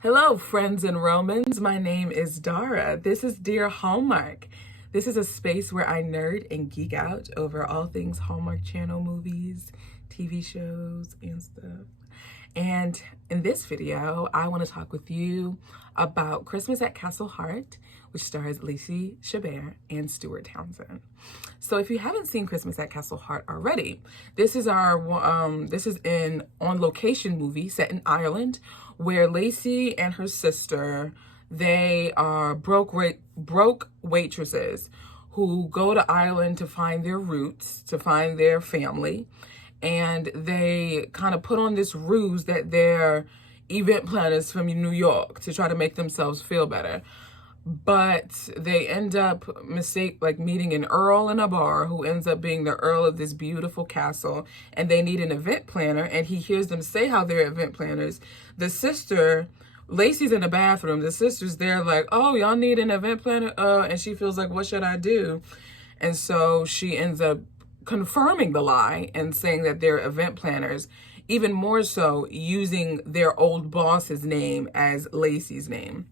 Hello, friends and Romans. My name is Dara. This is Dear Hallmark. This is a space where I nerd and geek out over all things Hallmark Channel movies, TV shows, and stuff. And in this video, I want to talk with you about Christmas at Castle HART, which stars Lacey Chabert and Stuart Townsend. So if you haven't seen Christmas at Castle HART already, this is an on location movie set in Ireland, where Lacey and her sister, they are broke waitresses who go to Ireland to find their roots, to find their family. And they kind of put on this ruse that they're event planners from New York to try to make themselves feel better. But they end up meeting an earl in a bar who ends up being the earl of this beautiful castle, and they need an event planner, and he hears them say how they're event planners. The sister, Lacey's in the bathroom, the sister's there like, oh, y'all need an event planner? And she feels like, what should I do? And so she ends up confirming the lie and saying that they're event planners, even more so using their old boss's name as Lacey's name.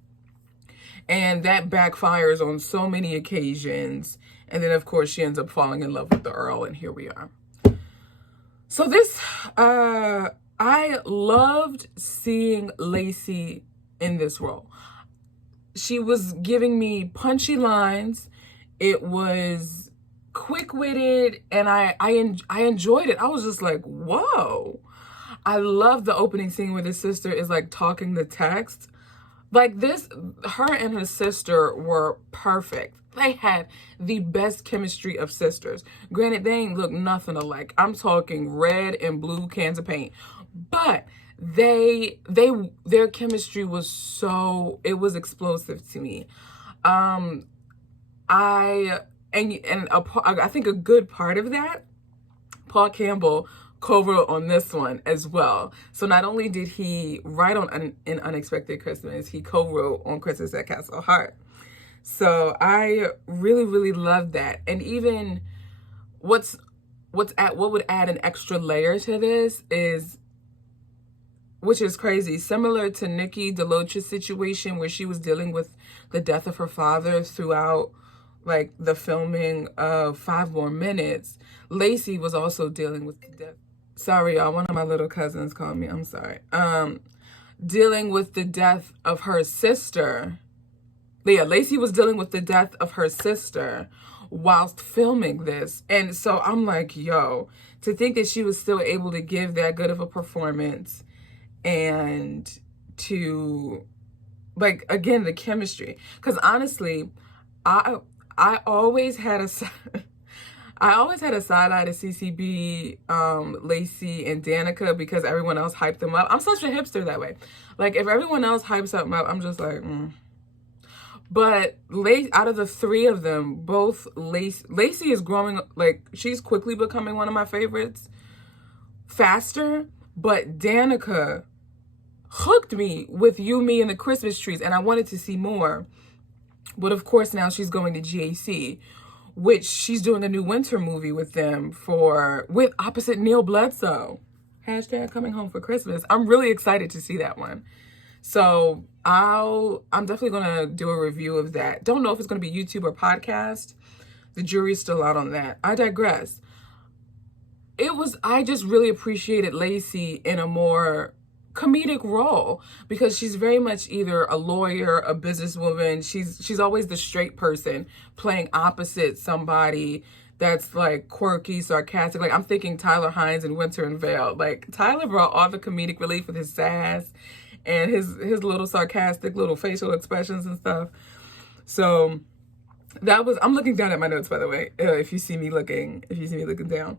And that backfires on so many occasions. And then, of course, she ends up falling in love with the Earl, and here we are. So I loved seeing Lacey in this role. She was giving me punchy lines. It was quick-witted, and I enjoyed it. I was just like, whoa. I love the opening scene where the sister is like talking the text. Like this, her and her sister were perfect. They had the best chemistry of sisters. Granted, they ain't look nothing alike. I'm talking red and blue cans of paint. But their chemistry was it was explosive to me. I think a good part of that, Paul Campbell co-wrote on this one as well. So not only did he write on An Unexpected Christmas, he co-wrote on Christmas at Castle HART. So I really, really loved that. And even what would add an extra layer to this is, which is crazy, similar to Nikki DeLoach's situation where she was dealing with the death of her father throughout like the filming of 5 More Minutes. Lacey was also dealing with the death. Sorry, y'all. One of my little cousins called me. I'm sorry. Dealing with the death of her sister. Yeah, Lacey was dealing with the death of her sister whilst filming this. And so I'm like, yo, to think that she was still able to give that good of a performance and to, like, again, the chemistry. Because honestly, I always had a side eye to CCB, Lacey, and Danica because everyone else hyped them up. I'm such a hipster that way. Like, if everyone else hypes something up, I'm just like, But out of the 3 of them, both Lacey is growing, like, she's quickly becoming one of my favorites faster, but Danica hooked me with You, Me, and the Christmas Trees, and I wanted to see more. But of course, now she's going to GAC, which she's doing a new winter movie with them with opposite Neil Bledsoe. # coming home for Christmas. I'm really excited to see that one. So I'm definitely going to do a review of that. Don't know if it's going to be YouTube or podcast. The jury's still out on that. I digress. I just really appreciated Lacey in a more comedic role because she's very much either a lawyer, a businesswoman. She's always the straight person playing opposite somebody that's like quirky, sarcastic. Like I'm thinking Tyler Hines in Winter and Veil. Like Tyler brought all the comedic relief with his sass and his little sarcastic little facial expressions and stuff. So I'm looking down at my notes, by the way, if you see me looking down.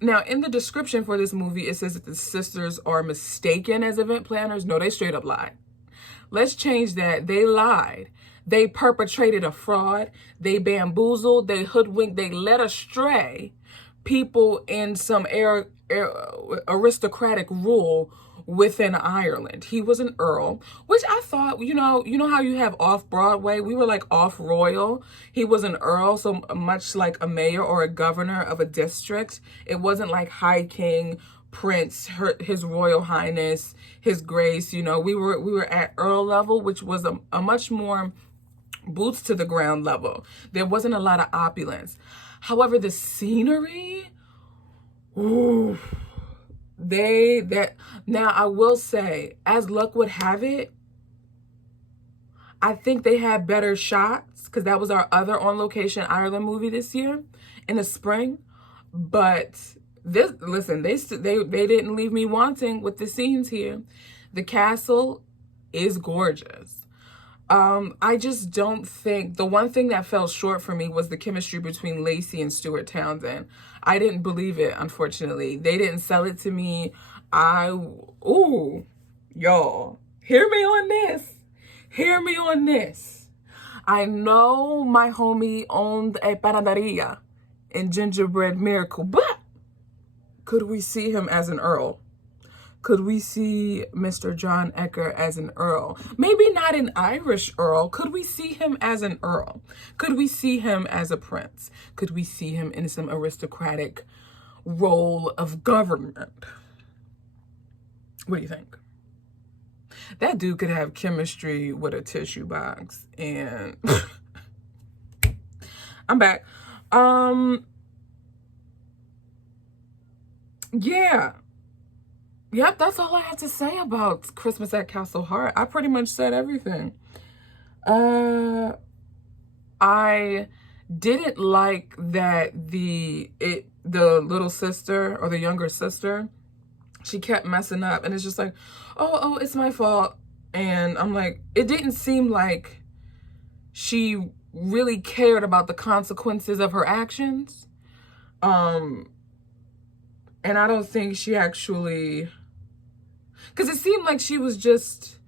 Now, in the description for this movie, it says that the sisters are mistaken as event planners. No, they straight up lied. Let's change that. They lied. They perpetrated a fraud. They bamboozled. They hoodwinked. They led astray people in some aristocratic rule within Ireland. He was an earl, which I thought, you know how you have off Broadway? We were like off royal. He was an earl, so much like a mayor or a governor of a district. It wasn't like high king, Prince, His Royal Highness, His Grace. You know, we were at Earl level, which was a much more boots to the ground level. There wasn't a lot of opulence. However, the scenery, ooh, now I will say, as luck would have it, I think they had better shots because that was our other on location Ireland movie this year in the spring. But listen, they didn't leave me wanting with the scenes here. The castle is gorgeous. I just don't think, the one thing that fell short for me was the chemistry between Lacey and Stuart Townsend. I didn't believe it, unfortunately. They didn't sell it to me. Y'all, hear me on this. Hear me on this. I know my homie owned a panaderia in Gingerbread Miracle, but could we see him as an Earl? Could we see Mr. John Ecker as an Earl? Maybe not an Irish Earl. Could we see him as an Earl? Could we see him as a prince? Could we see him in some aristocratic role of government? What do you think? That dude could have chemistry with a tissue box. And I'm back. Yeah. Yep, that's all I have to say about Christmas at Castle Hart. I pretty much said everything. I didn't like that the little sister or the younger sister, she kept messing up, and it's just like, oh, it's my fault. And I'm like, it didn't seem like she really cared about the consequences of her actions. And I don't think she actually, because it seemed like she was just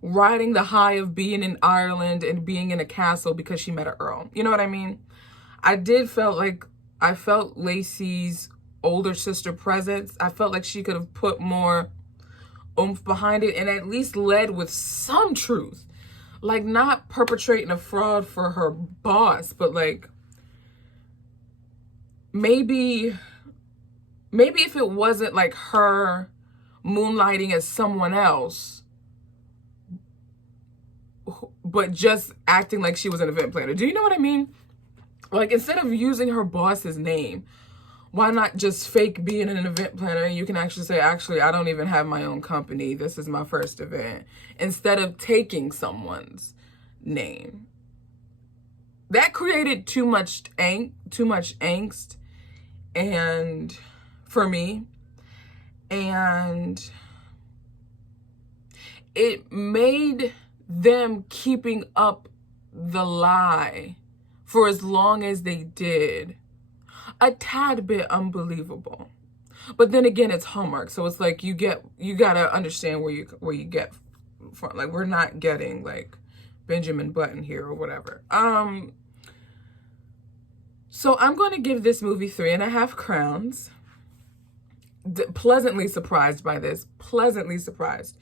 riding the high of being in Ireland and being in a castle because she met an Earl. You know what I mean? I felt Lacey's older sister presence. I felt like she could have put more oomph behind it and at least led with some truth. Like, not perpetrating a fraud for her boss, but like, maybe if it wasn't like her moonlighting as someone else, but just acting like she was an event planner. Do you know what I mean? Like, instead of using her boss's name, why not just fake being an event planner? And you can actually say, actually, I don't even have my own company. This is my first event. Instead of taking someone's name. That created too much angst and for me. And it made them keeping up the lie for as long as they did a tad bit unbelievable. But then again, it's Hallmark, so it's like you gotta understand where you get from. Like, we're not getting like Benjamin Button here or whatever. So I'm going to give this movie 3.5 crowns. Pleasantly surprised by this. Pleasantly surprised.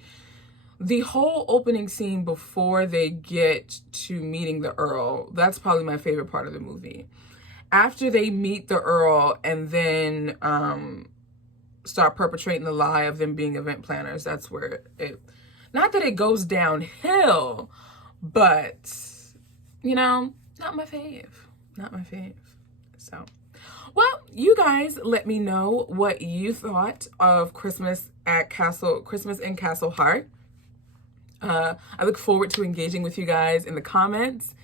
The whole opening scene before they get to meeting the Earl, that's probably my favorite part of the movie. After they meet the Earl and then start perpetrating the lie of them being event planners, that's where not that it goes downhill, but, you know, not my fave. Not my fave. So, well, you guys let me know what you thought of Christmas in Castle Hart. I look forward to engaging with you guys in the comments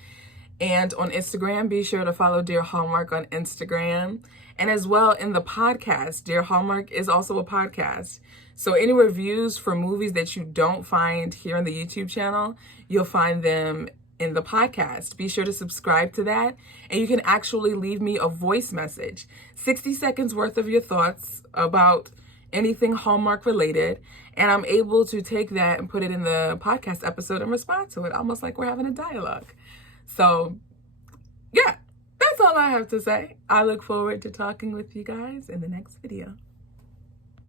and on Instagram. Be sure to follow Dear Hallmark on Instagram, and as well in the podcast. Dear Hallmark is also a podcast. So any reviews for movies that you don't find here on the YouTube channel, you'll find them in the podcast. Be sure to subscribe to that, and you can actually leave me a voice message, 60 seconds worth of your thoughts about anything Hallmark related, and I'm able to take that and put it in the podcast episode and respond to it, almost like we're having a dialogue. So yeah, that's all I have to say. I look forward to talking with you guys in the next video.